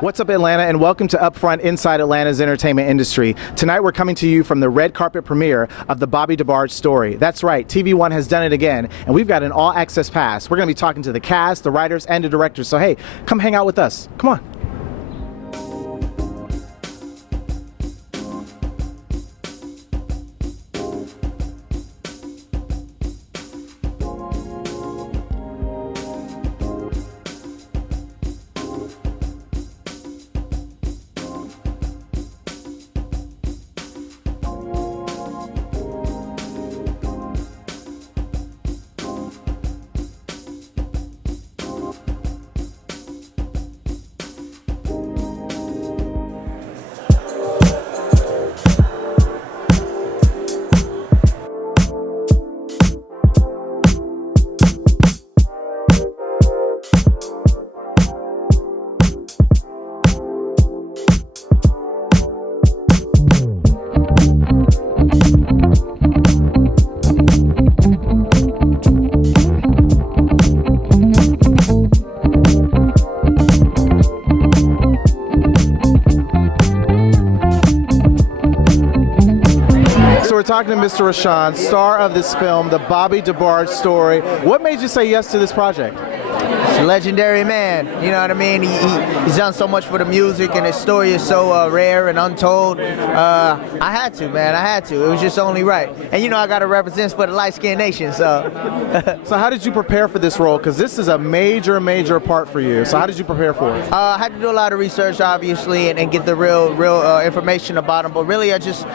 What's up, Atlanta, and welcome to Upfront Inside Atlanta's entertainment industry. Tonight we're coming to you from the red carpet premiere of the Bobby DeBarge Story. That's right, TVOne has done it again, and we've got an all-access pass. We're going to be talking to the cast, the writers, and the directors, so hey, come hang out with us. Come on. We're talking to Mr. Rahsun, star of this film, the Bobby DeBarge Story. What made you say yes to this project? He's a legendary man, you know what I mean? He's done so much for the music, and his story is so rare and untold. I had to, man, I had to. It was just only right. And you know I got to represent for the light-skinned nation, so. So how did you prepare for this role? Because this is a major, major part for you. So how did you prepare for it? I had to do a lot of research, obviously, and get the real information about him. But really, I just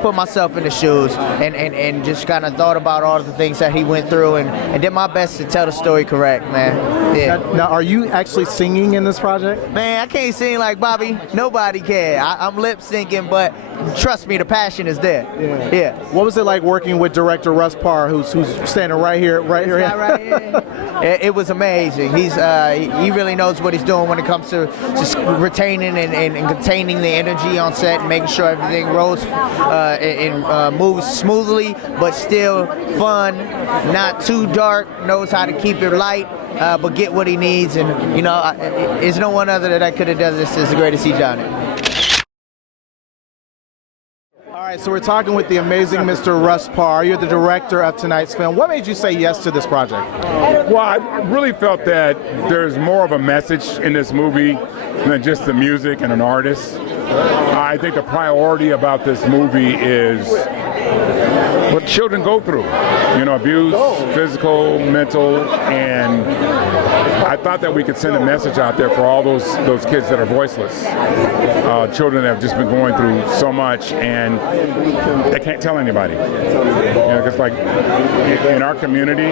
put myself in the shoes and just kind of thought about all of the things that he went through and did my best to tell the story correct, man. Yeah. Now, are you actually singing in this project? Man, I can't sing like Bobby. Nobody can. I'm lip syncing, but trust me, the passion is there. Yeah. What was it like working with Director Russ Paar, who's standing right here? Right here. It was amazing. He really knows what he's doing when it comes to just retaining and containing the energy on set and making sure everything rolls and moves smoothly, but still fun, not too dark. Knows how to keep it light. But get what he needs, and there's no one other that could have done this as great as he done it. All right, so we're talking with the amazing Mr. Russ Paar. You're the director of tonight's film. What made you say yes to this project? Well, I really felt that there's more of a message in this movie than just the music and an artist. I think the priority about this movie is what children go through, abuse, physical, mental, and I thought that we could send a message out there for all those kids that are voiceless, children that have just been going through so much and they can't tell anybody. Because like in our community,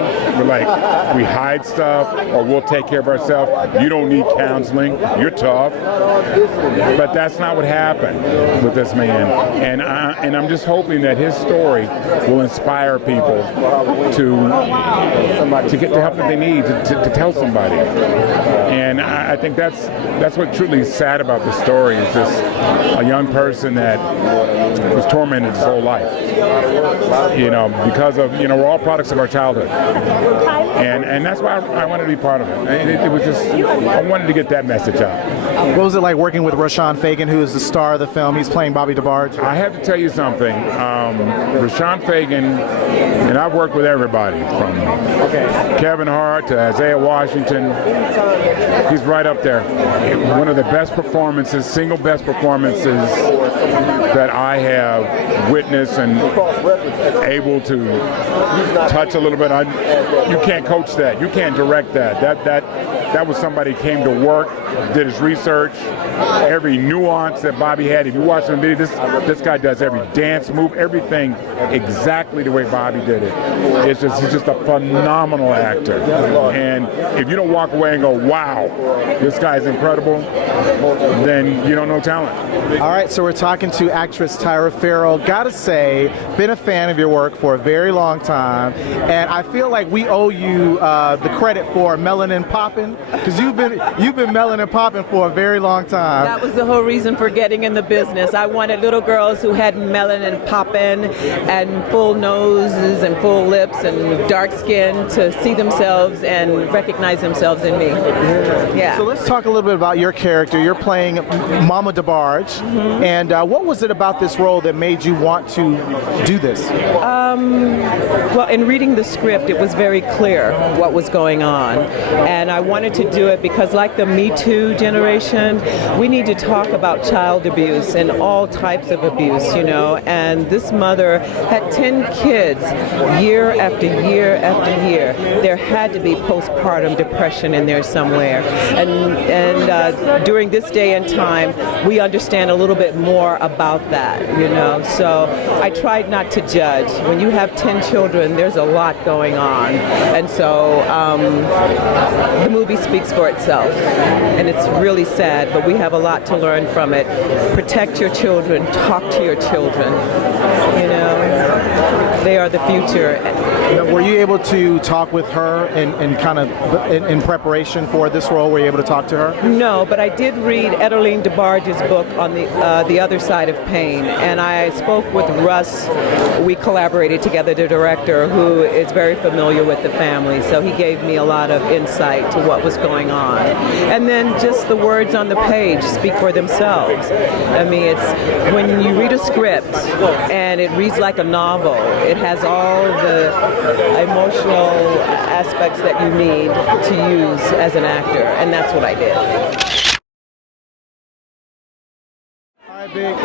we hide stuff or we'll take care of ourselves. You don't need counseling. You're tough. But that's not what happened with this man. And I'm just hoping that his story will inspire people to get the help that they need to tell somebody. And I think that's what truly is sad about the story, is just a young person that was tormented his whole life. Because of, we're all products of our childhood. And that's why I wanted to be part of it. It was just, I wanted to get that message out. What was it like working with Rahsun Fagan, who is the star of the film? He's playing Bobby DeBarge. I have to tell you something. Rahsun Fagan, and I've worked with everybody from Kevin Hart to Isaiah Washington. He's right up there. One of the best performances, single best performances that I have witnessed and able to touch a little bit. You can't coach that. You can't direct that. That was somebody who came to work, did his research, every nuance that Bobby had. If you watch the video, this guy does every dance move, everything exactly the way Bobby did it. He's just a phenomenal actor. And if you don't walk away and go, wow, this guy's incredible, then you don't know talent. All right, so we're talking to actress Tyra Farrell. Gotta say, been a fan of your work for a very long time, and I feel like we owe you the credit for Melanin Poppin', because you've been melanin popping for a very long time. That was the whole reason for getting in the business. I wanted little girls who had melanin popping and full noses and full lips and dark skin to see themselves and recognize themselves in me. Yeah. So let's talk a little bit about your character. character. You're playing Mama DeBarge. And what was it about this role that made you want to do this? Well, in reading the script, it was very clear what was going on. And I wanted to do it because, like the Me Too generation, we need to talk about child abuse and all types of abuse, you know. And this mother had 10 kids year after year after year. There had to be postpartum depression in there somewhere. And during this day and time, we understand a little bit more about that, you know. So I tried not to judge. When you have 10 children, there's a lot going on. And so the movie speaks for itself. And it's really sad, but we have a lot to learn from it. Protect your children, talk to your children, you know. They are the future. Were you able to talk with her and kind of in preparation for this role? Were you able to talk to her? No, but I did read Edeline DeBarge's book on the other side of pain, and I spoke with Russ. We collaborated together, the director, who is very familiar with the family, so he gave me a lot of insight to what was going on. And then just the words on the page speak for themselves. I mean, it's when you read a script and it reads like a novel, it has all the emotional aspects that you need to use as an actor, and that's what I did. Big,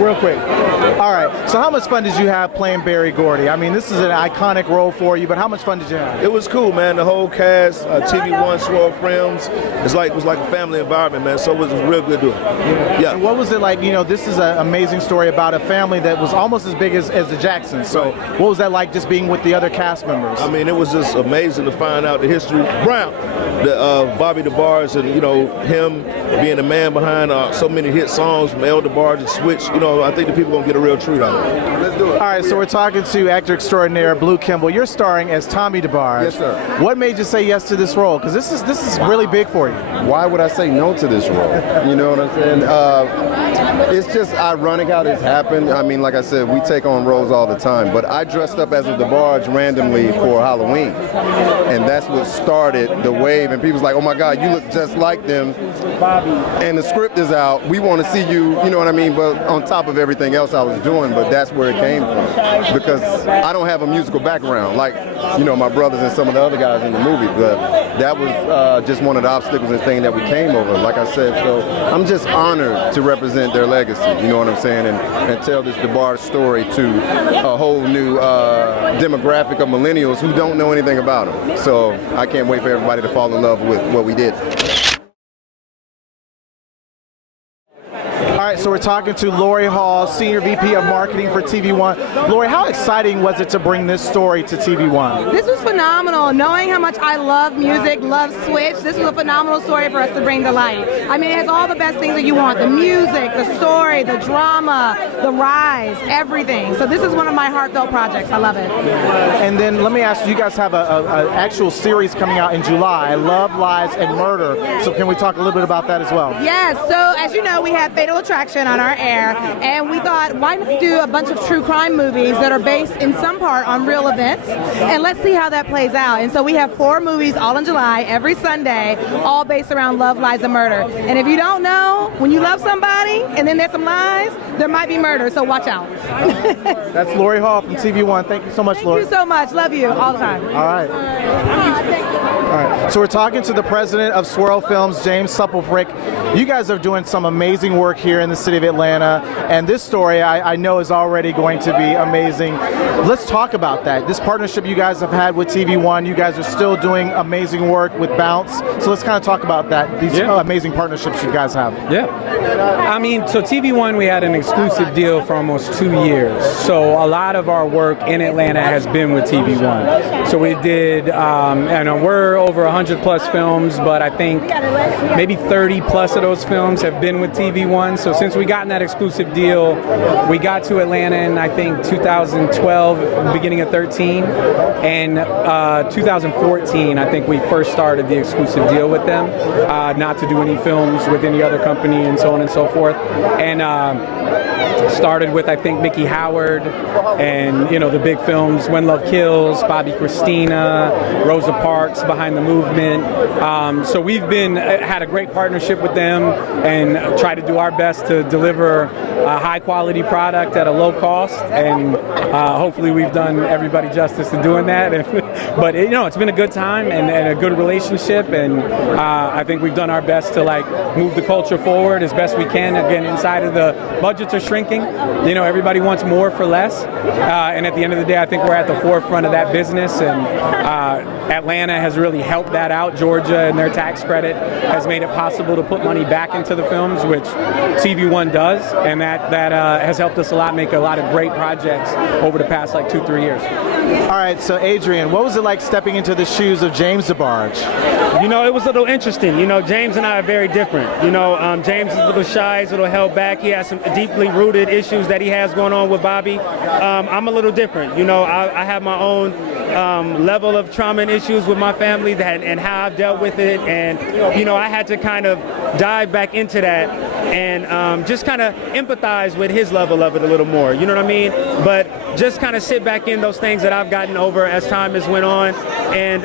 real quick. All right. So how much fun did you have playing Barry Gordy? I mean, this is an iconic role for you, but how much fun did you have? It was cool, man. The whole cast, TVOne, Swirl Films, it was like a family environment, man. So it was real good doing it. Yeah. And what was it like? You know, this is an amazing story about a family that was almost as big as the Jacksons. So what was that like, just being with the other cast members? I mean, it was just amazing to find out the history of Bobby DeBarge, and you know, him being the man behind so many hit songs from El DeBarge and Switch. You know, I think the people are gonna get a real treat out of it. Let's do it. All right, so we're talking to actor extraordinaire Blue Kimball. You're starring as Tommy DeBarge. Yes, sir. What made you say yes to this role? Because this is really big for you. Why would I say no to this role? You know what I'm saying? It's just ironic how this happened. I mean, like I said, we take on roles all the time, but I dressed up as a DeBarge randomly for Halloween, and that's what started the wave. And people's like, "Oh my God, you look just like them." And the script is out. We want to see you. You know what I mean? But on top of everything else I was doing, but that's where it came from, because I don't have a musical background like, you know, my brothers and some of the other guys in the movie. But that was just one of the obstacles and things that we came over. Like I said, so I'm just honored to represent their legacy. You know what I'm saying? And tell this DeBarge story to a whole new demographic of millennials who don't know anything about them. So I can't wait for everybody to fall in love with what we did. All right, so we're talking to Lori Hall, Senior VP of Marketing for TVOne. Lori, how exciting was it to bring this story to TVOne? This was phenomenal. Knowing how much I love music, love Switch, this was a phenomenal story for us to bring to light. I mean, it has all the best things that you want. The music, the story, the drama, the rise, everything. So this is one of my heartfelt projects. I love it. And then let me ask you, guys have an actual series coming out in July, Love, Lies, and Murder. So can we talk a little bit about that as well? Yes, so as you know, we have Fatal Attraction on our air, and we thought, why not do a bunch of true crime movies that are based in some part on real events, and let's see how that plays out. And so we have 4 movies all in July, every Sunday, all based around love, lies, and murder. And if you don't know, when you love somebody and then there's some lies, there might be murder, so watch out. That's Lori Hall from TVOne. Thank you so much, Lori. Thank you so much. Love you all the time. All right. Thank you. All right. So we're talking to the president of Swirl Films, James Supplefrick. You guys are doing some amazing work here in the city of Atlanta, and this story I know is already going to be amazing. Let's talk about that. This partnership you guys have had with TVOne, you guys are still doing amazing work with Bounce. So let's kind of talk about that, these amazing partnerships you guys have. Yeah. I mean, so TVOne, we had an exclusive deal for almost 2 years. So a lot of our work in Atlanta has been with TVOne. So we did, and we're over 100 plus films, but I think maybe 30 plus of those films have been with TVOne. So since we got in that exclusive deal, we got to Atlanta in, I think, 2012, beginning of 13, and 2014, I think we first started the exclusive deal with them, not to do any films with any other company and so on and so forth. And started with, I think, Mickey Howard and, you know, the big films, When Love Kills, Bobby Christina, Rosa Parks, Behind and the movement. So we've had a great partnership with them and try to do our best to deliver a high quality product at a low cost, and hopefully we've done everybody justice in doing that. But it's been a good time and a good relationship, and I think we've done our best to move the culture forward as best we can. Again, inside of the budgets are shrinking. Everybody wants more for less, and at the end of the day, I think we're at the forefront of that business, and Atlanta has really helped that out. Georgia and their tax credit has made it possible to put money back into the films, which TVOne does, and that has helped us a lot, make a lot of great projects over the past 2-3 years. All right, so Adrian, what was it like stepping into the shoes of James DeBarge? It was a little interesting. James and I are very different. James is a little shy, he's a little held back. He has some deeply rooted issues that he has going on with Bobby. I'm a little different. I have my own level of trauma and issues with my family and how I've dealt with it. And, I had to kind of dive back into that and just kind of empathize with his level of it a little more. You know what I mean? But just kind of sit back in those things that I've gotten over as time has went on, and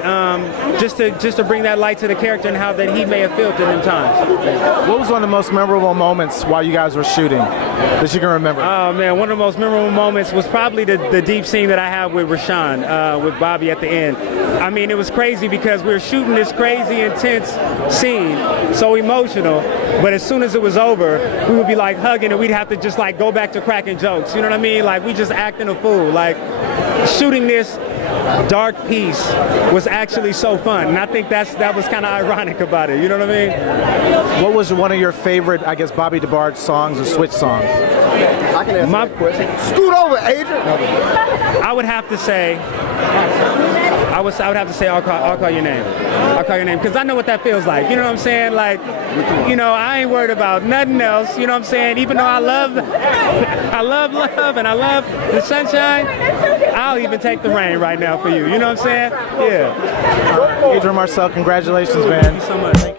just to bring that light to the character and how that he may have felt in them times. What was one of the most memorable moments while you guys were shooting that you can remember? Oh man, one of the most memorable moments was probably the deep scene that I have with Rahsun, with Bobby at the end. I mean, it was crazy because we were shooting this crazy, intense scene, so emotional, but as soon as it was over, we would be hugging and we'd have to just go back to cracking jokes. You know what I mean? We just acting a fool. Shooting this dark piece was actually so fun, and I think that was kind of ironic about it. You know what I mean? What was one of your favorite, Bobby DeBarge songs or Switch songs? I can answer that question. Scoot over, Adrian. I would have to say, I'll call your name. I'll call your name because I know what that feels like. You know what I'm saying? I ain't worried about nothing else. You know what I'm saying? Even though I love love and I love the sunshine, I'll even take the rain right now for you. You know what I'm saying? Yeah. Adrian Marcel, congratulations, man. Thank you so much.